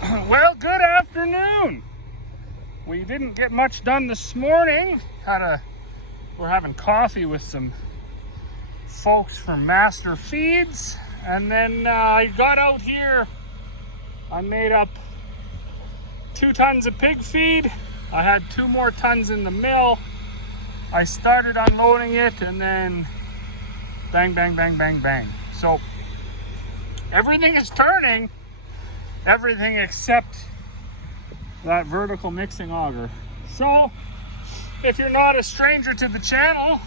Well, good afternoon. We didn't get much done this morning. We're having coffee with some folks from Master Feeds, and then I got out here. I made up 2 tons of pig feed. I had 2 more tons in the mill. I started unloading it, and then bang, bang, bang, bang, bang. So everything is turning. Everything except that vertical mixing auger. So if you're not a stranger to the channel,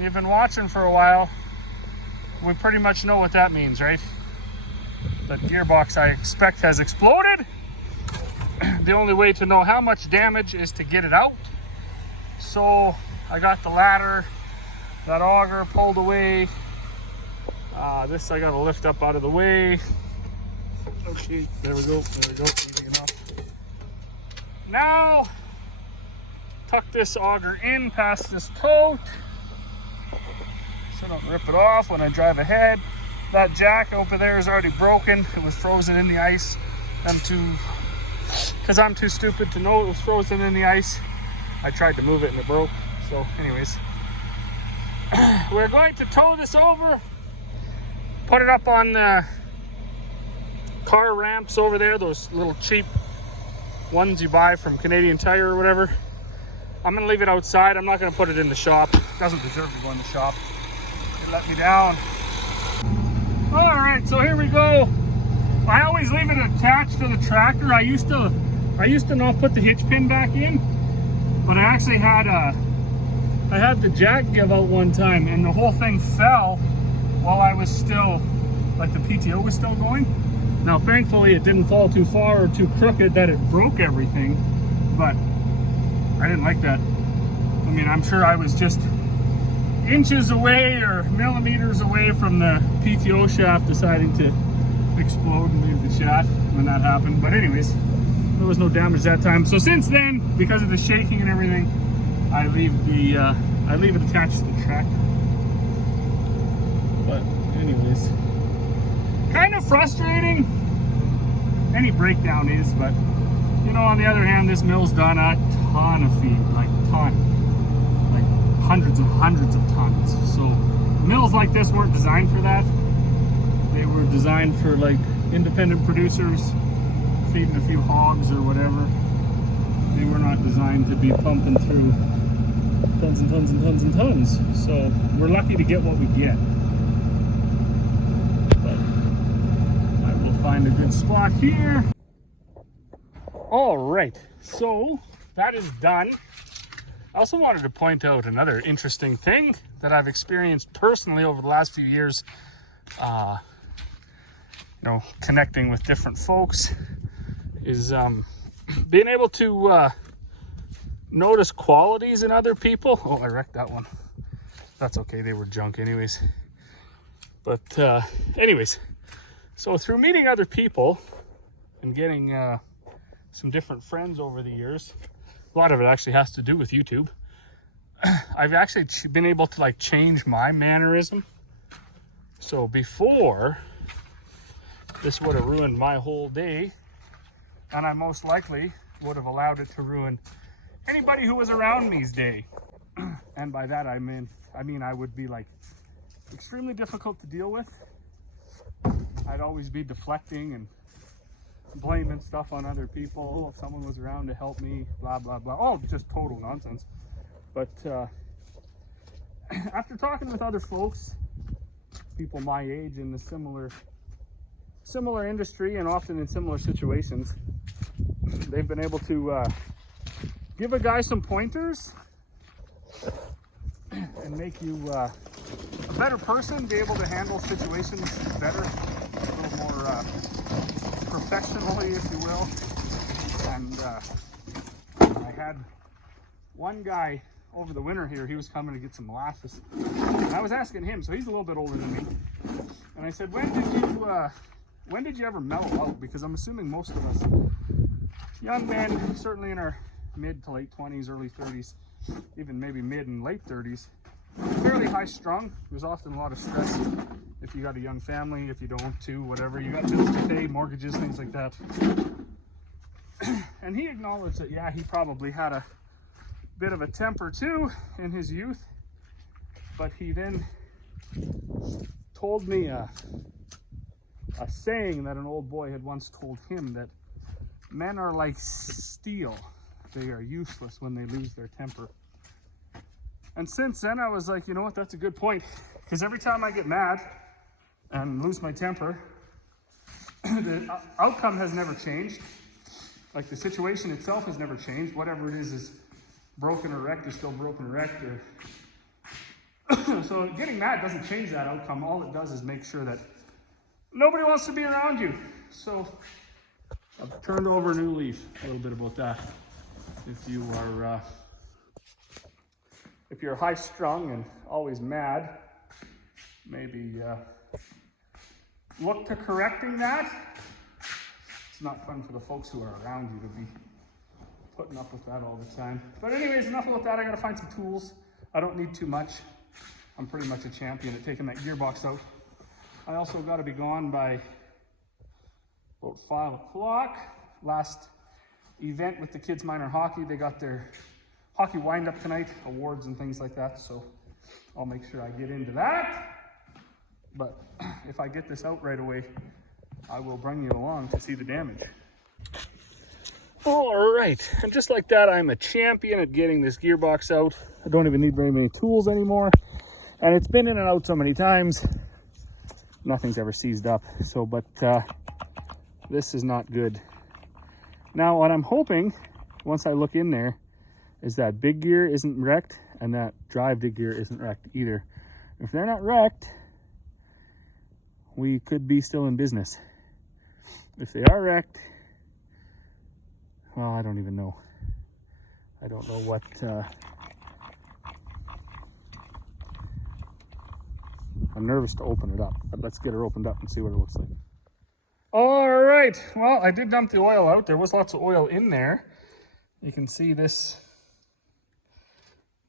you've been watching for a while, we pretty much know what that means, right? That gearbox, I expect, has exploded. The only way to know how much damage is to get it out. So I got the ladder, that auger pulled away. This I gotta lift up out of the way. Okay, there we go, easy enough. Now, tuck this auger in past this tote so I don't rip it off when I drive ahead. That jack over there is already broken. It was frozen in the ice. Because I'm too stupid to know it was frozen in the ice. I tried to move it and it broke. So anyways, we're going to tow this over, put it up on the car ramps over there, those little cheap ones you buy from Canadian Tire or whatever. I'm gonna leave it outside. I'm not gonna put it in the shop. It doesn't deserve to go in the shop. It let me down. All right, so here we go. I always leave it attached to the tractor. I used to not put the hitch pin back in, but I actually had I had the jack give out one time, and the whole thing fell while I was still, like, the PTO was still going. Now, thankfully, it didn't fall too far or too crooked that it broke everything, but I didn't like that. I mean, I'm sure I was just inches away or millimeters away from the PTO shaft deciding to explode and leave the shaft when that happened. But anyways, there was no damage that time. So since then, because of the shaking and everything, I leave it attached to the tractor. But anyways, kind of frustrating. Any breakdown is, but you know, on the other hand, this mill's done a ton of feed, like hundreds of tons. So mills like this weren't designed for that. They were designed for like independent producers feeding a few hogs or whatever. They were not designed to be pumping through tons and tons and tons and tons. So we're lucky to get what we get. Find a good spot here. All right, so that is done. I also wanted to point out another interesting thing that I've experienced personally over the last few years, connecting with different folks, is being able to notice qualities in other people. Oh, I wrecked that one. That's okay, they were junk anyways. But anyways, so through meeting other people and getting some different friends over the years, a lot of it actually has to do with YouTube. I've actually been able to like change my mannerism. So before, this would have ruined my whole day, and I most likely would have allowed it to ruin anybody who was around me's day. And by that I mean I would be like extremely difficult to deal with. I'd always be deflecting and blaming stuff on other people. Oh, if someone was around to help me, blah, blah, blah. Oh, just total nonsense. But after talking with other folks, people my age in the similar industry and often in similar situations, they've been able to give a guy some pointers and make you a better person, be able to handle situations better, a little more professionally, if you will. And I had one guy over the winter here. He was coming to get some molasses, and I was asking him, so he's a little bit older than me, and I said, when did you ever mellow out? Because I'm assuming most of us young men, certainly in our mid to late 20s, early 30s, even maybe mid and late 30s, fairly high strung. There's often a lot of stress if you got a young family, if you don't too, whatever, you got bills to pay, mortgages, things like that. And he acknowledged that, yeah, he probably had a bit of a temper too in his youth, but he then told me a saying that an old boy had once told him, that men are like steel. They are useless when they lose their temper. And since then I was like, you know what, that's a good point. Because every time I get mad and lose my temper, the outcome has never changed. Like the situation itself has never changed. Whatever it is broken or wrecked, is still broken or wrecked. So getting mad doesn't change that outcome. All it does is make sure that nobody wants to be around you. So I've turned over a new leaf. A little bit about that. If you're high-strung and always mad, maybe look to correcting that. It's not fun for the folks who are around you to be putting up with that all the time. But anyways, enough about that. I gotta find some tools. I don't need too much. I'm pretty much a champion at taking that gearbox out. I also gotta be gone by about 5 o'clock. Last event with the kids minor hockey, they got their hockey wind-up tonight, awards and things like that, so I'll make sure I get into that. But if I get this out right away, I will bring you along to see the damage. All right, and just like that, I'm a champion at getting this gearbox out. I don't even need very many tools anymore, and it's been in and out so many times, nothing's ever seized up. So, but this is not good. Now, what I'm hoping, once I look in there, is that big gear isn't wrecked and that drive gear isn't wrecked either. If they're not wrecked, we could be still in business. If they are wrecked, well, I don't even know. I don't know what... I'm nervous to open it up, but let's get her opened up and see what it looks like. All right, well, I did dump the oil out. There was lots of oil in there. You can see this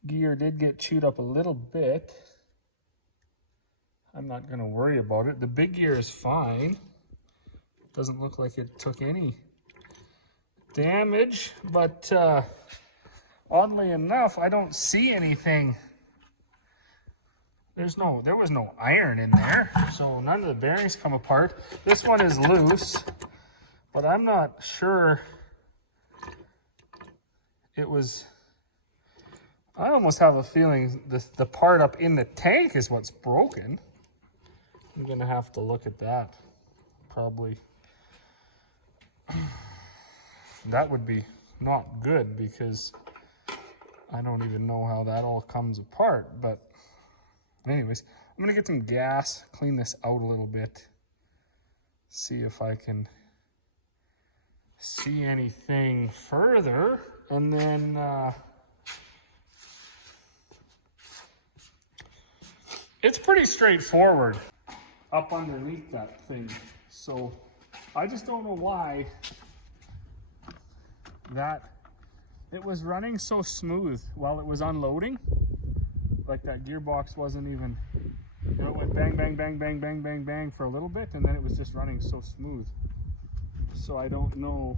gear did get chewed up a little bit. I'm not going to worry about it. The big gear is fine. Doesn't look like it took any damage, but oddly enough, I don't see anything. There was no iron in there, so none of the bearings come apart. This one is loose, but I'm not sure it was... I almost have a feeling the part up in the tank is what's broken. I'm gonna have to look at that, probably. That would be not good, because I don't even know how that all comes apart. But anyways, I'm gonna get some gas, clean this out a little bit, see if I can see anything further, and then it's pretty straightforward up underneath that thing. So I just don't know why that it was running so smooth while it was unloading. Like that gearbox wasn't even, you know, it went bang, bang, bang, bang, bang, bang, bang for a little bit, and then it was just running so smooth. So I don't know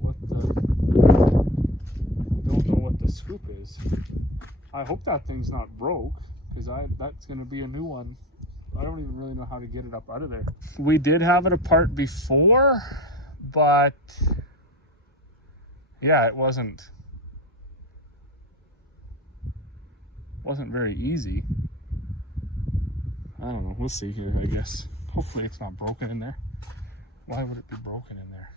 what the scoop is. I hope that thing's not broke, because that's going to be a new one. I don't even really know how to get it up out of there. We did have it apart before, but yeah, it wasn't very easy. I don't know, we'll see here, I guess. Hopefully it's not broken in there. Why would it be broken in there?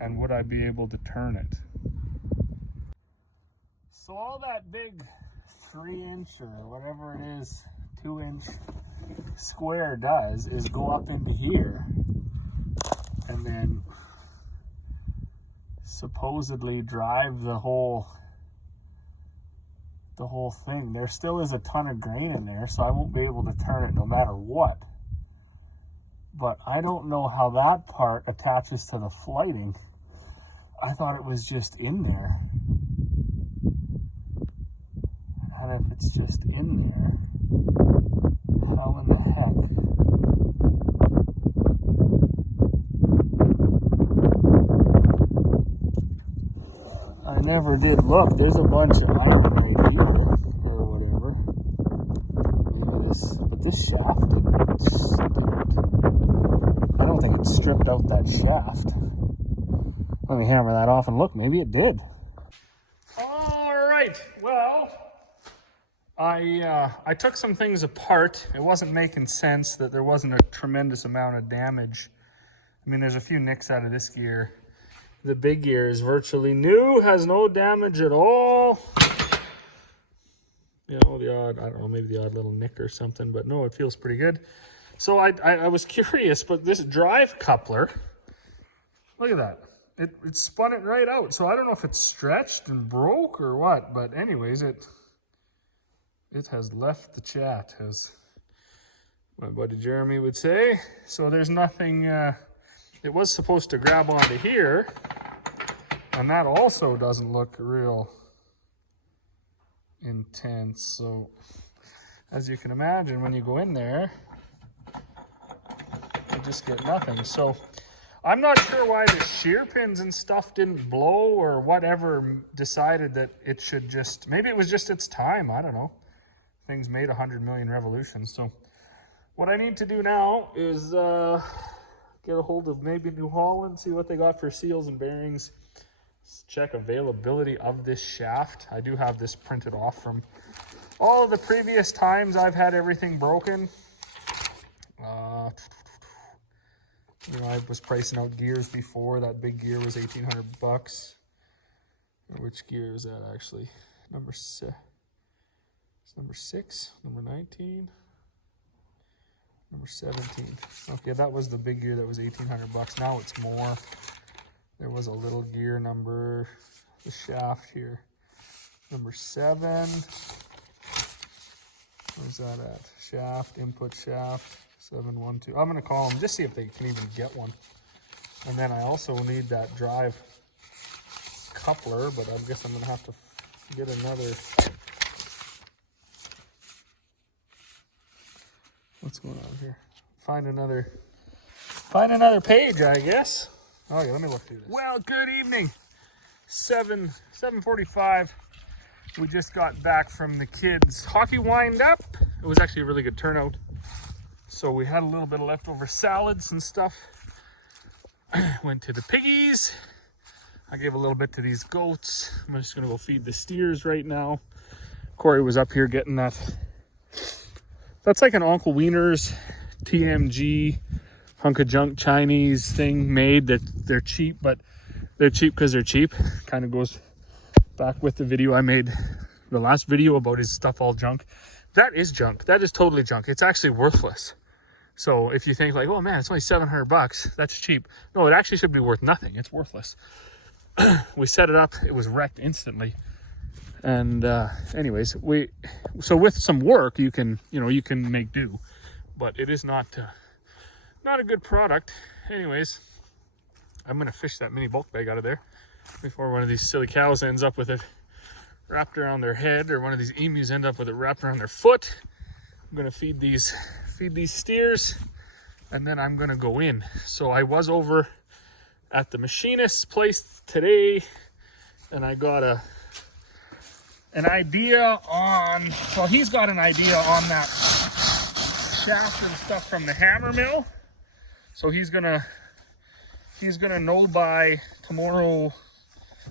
And would I be able to turn it? So all that big 3-inch or whatever it is, 2-inch square does is go up into here and then supposedly drive the whole thing. There still is a ton of grain in there, so I won't be able to turn it no matter what. But I don't know how that part attaches to the flighting. I thought it was just in there. And if it's just in there, How in the heck? I never did look. There's a bunch of iron right here or whatever. Maybe this, but this shaft didn't. I don't think it stripped out that shaft. Let me hammer that off and look. Maybe it did. All right. Well, I took some things apart. It wasn't making sense that there wasn't a tremendous amount of damage. I mean, there's a few nicks out of this gear. The big gear is virtually new, has no damage at all. You know, the odd, I don't know, maybe the odd little nick or something, but no, it feels pretty good. So I was curious, but this drive coupler, look at that. It spun it right out. So I don't know if it's stretched and broke or what, but anyways, it has left the chat, as my buddy Jeremy would say. So there's nothing, it was supposed to grab onto here, and that also doesn't look real intense. So as you can imagine, when you go in there, you just get nothing. So I'm not sure why the shear pins and stuff didn't blow, or whatever decided that it should just, maybe it was just its time, I don't know. Things made 100 million revolutions. So what I need to do now is get a hold of maybe New Holland, see what they got for seals and bearings, check availability of this shaft. I do have this printed off from all of the previous times I've had everything broken. You know, I was pricing out gears before. That big gear was $1,800. Which gear is that actually? Number 6, number 19, number 17. Okay, that was the big gear that was $1,800. Now it's more. There was a little gear number, the shaft here, number 7. Where's that at? Shaft, input shaft, 712. I'm gonna call them, just see if they can even get one. And then I also need that drive coupler, but I guess I'm gonna have to get another. What's going on here? Find another page, I guess. Okay, let me look through this. Well, good evening. 7:45. We just got back from the kids' hockey wind up. It was actually a really good turnout. So we had a little bit of leftover salads and stuff. Went to the piggies. I gave a little bit to these goats. I'm just gonna go feed the steers right now. Corey was up here getting that. That's like an Uncle Wiener's TMG hunk of junk Chinese thing made. That they're cheap, but they're cheap because they're cheap. Kind of goes back with the video I made, the last video about his stuff all junk. That is junk. That is totally junk. It's actually worthless. So if you think like, oh man, it's only $700, that's cheap. No, it actually should be worth nothing. It's worthless. We set it up. It was wrecked instantly. And anyways, so with some work, you can make do, but it is not a good product. Anyways, I'm gonna fish that mini bulk bag out of there before one of these silly cows ends up with it wrapped around their head, or one of these emus end up with it wrapped around their foot. I'm gonna feed these steers, and then I'm gonna go in. So I was over at the machinist's place today, and I got an idea on, well, he's got an idea on that shaft and stuff from the hammer mill. So he's gonna know by tomorrow,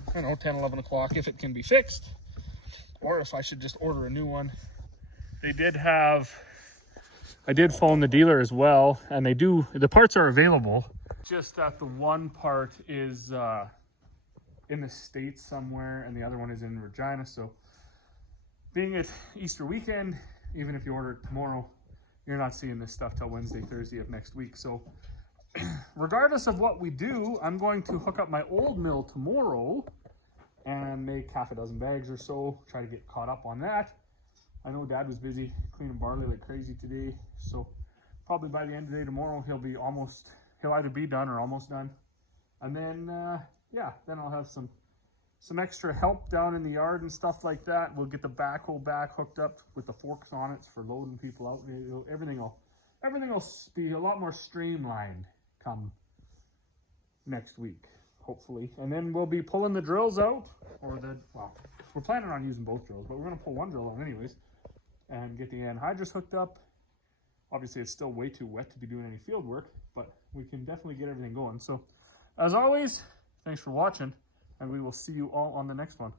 I don't know, 10, 11 o'clock if it can be fixed, or if I should just order a new one. I did phone the dealer as well, and the parts are available. Just that the one part is in the States somewhere, and the other one is in Regina. So being it Easter weekend, even if you order it tomorrow, you're not seeing this stuff till Wednesday, Thursday of next week. So regardless of what we do, I'm going to hook up my old mill tomorrow and make half a dozen bags or so, try to get caught up on that. I know Dad was busy cleaning barley like crazy today, so probably by the end of the day tomorrow, he'll either be done or almost done. And then, yeah, then I'll have some some extra help down in the yard and stuff like that. We'll get the backhoe back hooked up with the forks on it for loading people out. Everything will be a lot more streamlined come next week, hopefully. And then we'll be pulling the drills out, well, we're planning on using both drills, but we're gonna pull one drill out anyways and get the anhydrous hooked up. Obviously, it's still way too wet to be doing any field work, but we can definitely get everything going. So, as always, thanks for watching, and we will see you all on the next one.